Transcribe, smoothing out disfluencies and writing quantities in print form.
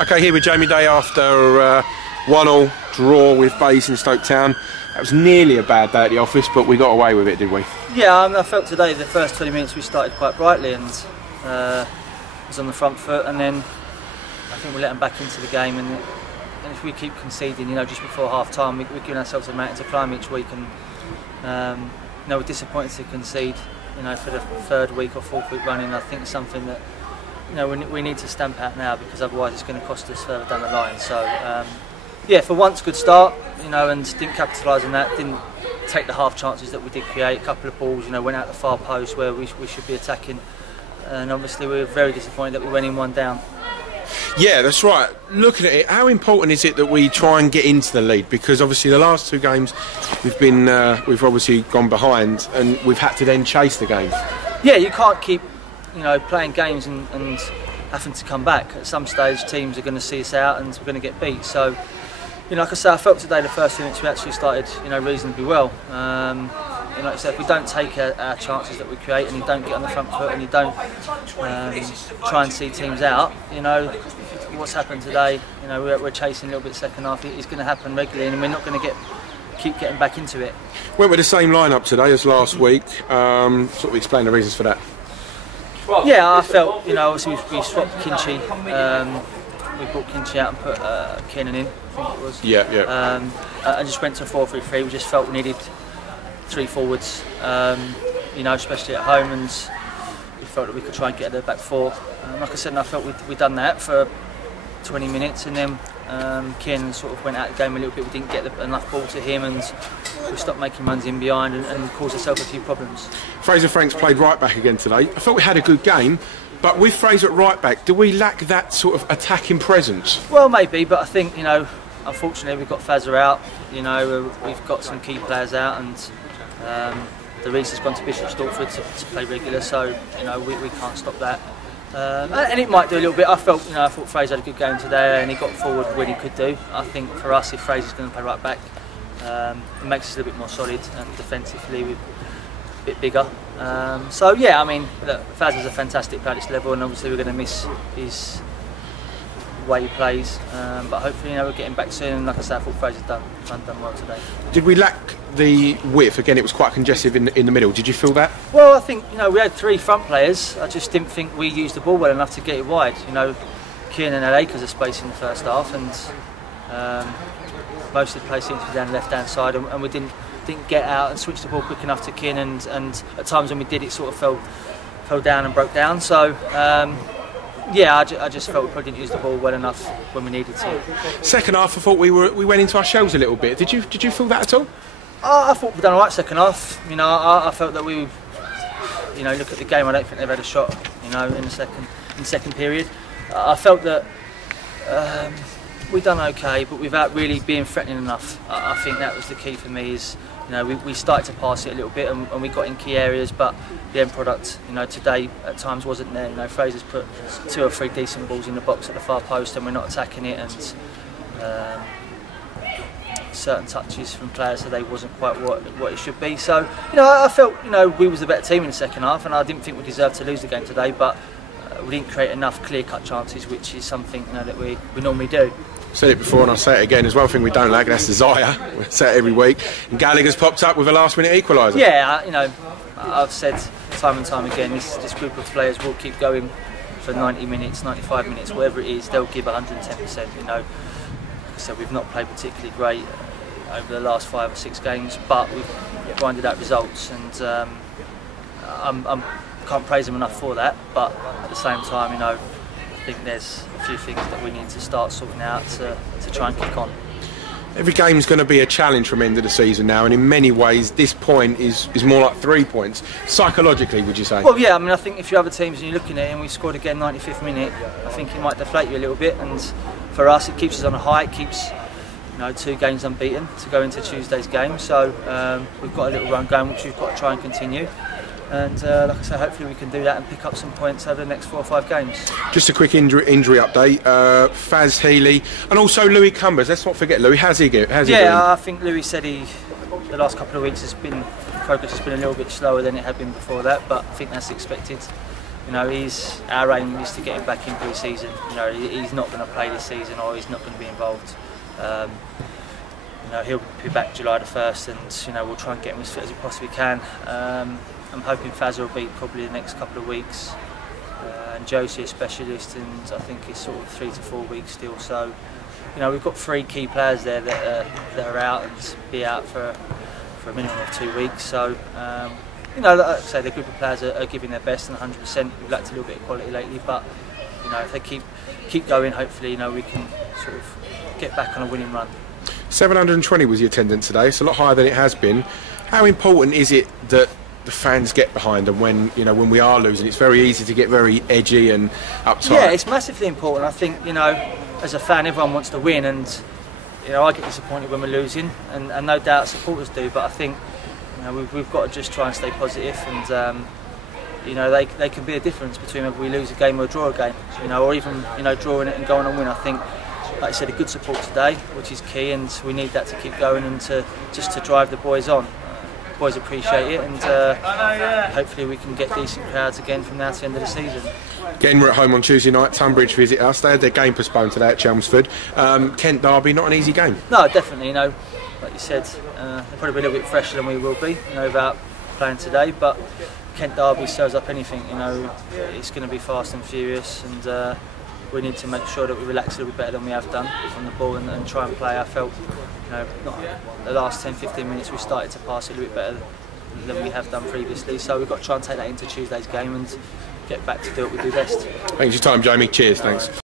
Okay, here with Jamie Day after 1-1 draw with Basingstoke Town. That was nearly a bad day at the office, but we got away with it, did we? Yeah, I felt today the first 20 minutes we started quite brightly and was on the front foot, and then I think we let them back into the game. And if we keep conceding, just before half time, we're giving ourselves a mountain to climb each week, and we're disappointed to concede. For the third week or fourth week running. I think it's something that we need to stamp out now, because otherwise it's going to cost us further down the line. So yeah, for once, good start, and didn't capitalise on that. Didn't take the half chances that we did create. A couple of balls, went out the far post where we should be attacking, and obviously we were very disappointed that we went in one down. Yeah, that's right. Looking at it, how important is it that we try and get into the lead? Because obviously the last two games we've obviously gone behind, and we've had to then chase the game. Yeah, you can't keep playing games and having to come back. At some stage teams are going to see us out and we're going to get beat. So like I say, I felt today the first 2 minutes we actually started reasonably well. Like I said, if we don't take our chances that we create, and you don't get on the front foot, and you don't try and see teams out, what's happened today, we're chasing a little bit second half. It's going to happen regularly, and we're not going to keep getting back into it. Went with the same lineup today as last week. Sort of explain the reasons for that. Yeah, I felt, obviously we swapped Kinchy. We brought Kinchy out and put Kiernan in, I think it was. Yeah. I just went to a 4-3-3. We just felt we needed 3 forwards, especially at home, and we felt that we could try and get their back four. Like I said, I felt we'd done that for 20 minutes, and then Kiernan sort of went out of the game a little bit. We didn't get enough ball to him, and we stopped making runs in behind and caused ourselves a few problems. Fraser Franks played right back again today. I thought we had a good game, but with Fraser at right back, do we lack that sort of attacking presence? Well, maybe, but I think, unfortunately we've got Fazza out, we've got some key players out, and the Reece has gone to Bishop Stortford to play regular, so we can't stop that. And it might do a little bit. I thought Fraser had a good game today, and he got forward when he could do. I think for us, if Fraser's going to play right back, it makes us a little bit more solid, and defensively we're a bit bigger. So yeah, look, Faz is a fantastic player at this level, and obviously we're going to miss his way he plays, but hopefully we're getting back soon, and like I said, I thought Fraser's done well today. Did we lack the width? Again, it was quite congestive in the middle. Did you feel that? Well, I think we had 3 front players. I just didn't think we used the ball well enough to get it wide. Kiernan had acres of space in the first half, and most of the play seemed to be down the left hand side, and we didn't get out and switch the ball quick enough to Kiernan, and at times when we did, it sort of fell down and broke down. So yeah, I just felt we probably didn't use the ball well enough when we needed to. Second half, I thought we went into our shells a little bit. Did you feel that at all? I thought we'd done all right second half. I felt that we, look at the game. I don't think they've had a shot, in the second period. I felt that we've done okay, but without really being threatening enough. I think that was the key for me. Is we started to pass it a little bit, and we got in key areas, but the end product, today at times wasn't there. Fraser's put 2 or 3 decent balls in the box at the far post, and we're not attacking it, and certain touches from players today wasn't quite what it should be. So I felt we was the better team in the second half, and I didn't think we deserved to lose the game today, but we didn't create enough clear-cut chances, which is something that we normally do. Said it before and I'll say it again, there's one thing we don't lack, and that's desire. We say it every week, and Gallagher's popped up with a last-minute equaliser. Yeah, I've said time and time again, this group of players will keep going for 90 minutes, 95 minutes, whatever it is, they'll give 110%. So we've not played particularly great over the last 5 or 6 games, but we've grinded out results, and I can't praise them enough for that. But at the same time, I think there's a few things that we need to start sorting out to try and kick on. Every game's going to be a challenge from end of the season now, and in many ways this point is more like 3 points. Psychologically, would you say? Well, yeah, I think if you're other teams and you're looking at it and we scored again 95th minute, I think it might deflate you a little bit, and for us it keeps us on a high. It keeps 2 games unbeaten to go into Tuesday's game, so we've got a little run going which we've got to try and continue. And like I say, hopefully we can do that and pick up some points over the next 4 or 5 games. Just a quick injury update. Faz Healy and also Louis Cumbers. Let's not forget Louis. How's he doing? I think Louis said the last couple of weeks progress has been a little bit slower than it had been before that, but I think that's expected. you know, our aim is to get him back in pre-season. You know, he's not going to play this season, or he's not going to be involved. You know, he'll be back July the 1st, and you know, we'll try and get him as fit as we possibly can. I'm hoping Faz will be probably the next couple of weeks, and Josie a specialist, and I think it's sort of 3 to 4 weeks still. So, you know, we've got 3 key players there that are out and be out for a minimum of 2 weeks. So, you know, like I say, the group of players are giving their best and 100%. We've lacked a little bit of quality lately, but you know, if they keep going, hopefully, you know, we can sort of get back on a winning run. 720 was the attendance today. It's a lot higher than it has been. How important is it that the fans get behind, and when we are losing, it's very easy to get very edgy and uptight? Yeah, it's massively important. I think, you know, as a fan, everyone wants to win, and you know, I get disappointed when we're losing, and no doubt supporters do. But I think, you know, we've got to just try and stay positive, and you know, they can be a difference between whether we lose a game or draw a game. You know, or even, you know, drawing it and going on win. I think, like I said, a good support today, which is key, and we need that to keep going and to drive the boys on. The boys appreciate it, and hopefully we can get decent crowds again from now to the end of the season. Again, we're at home on Tuesday night. Tunbridge visit us. They had their game postponed today at Chelmsford. Kent Derby, not an easy game. No, definitely. You know, like you said, they'll probably be a little bit fresher than we will be, you know, without playing today. But Kent Derby serves up anything. You know, it's going to be fast and furious, and we need to make sure that we relax a little bit better than we have done on the ball, and try and play. I felt, you know, the last 10-15 minutes we started to pass a little bit better than we have done previously. So we've got to try and take that into Tuesday's game and get back to do what we do best. Thanks for your time, Jamie. Cheers. Thanks.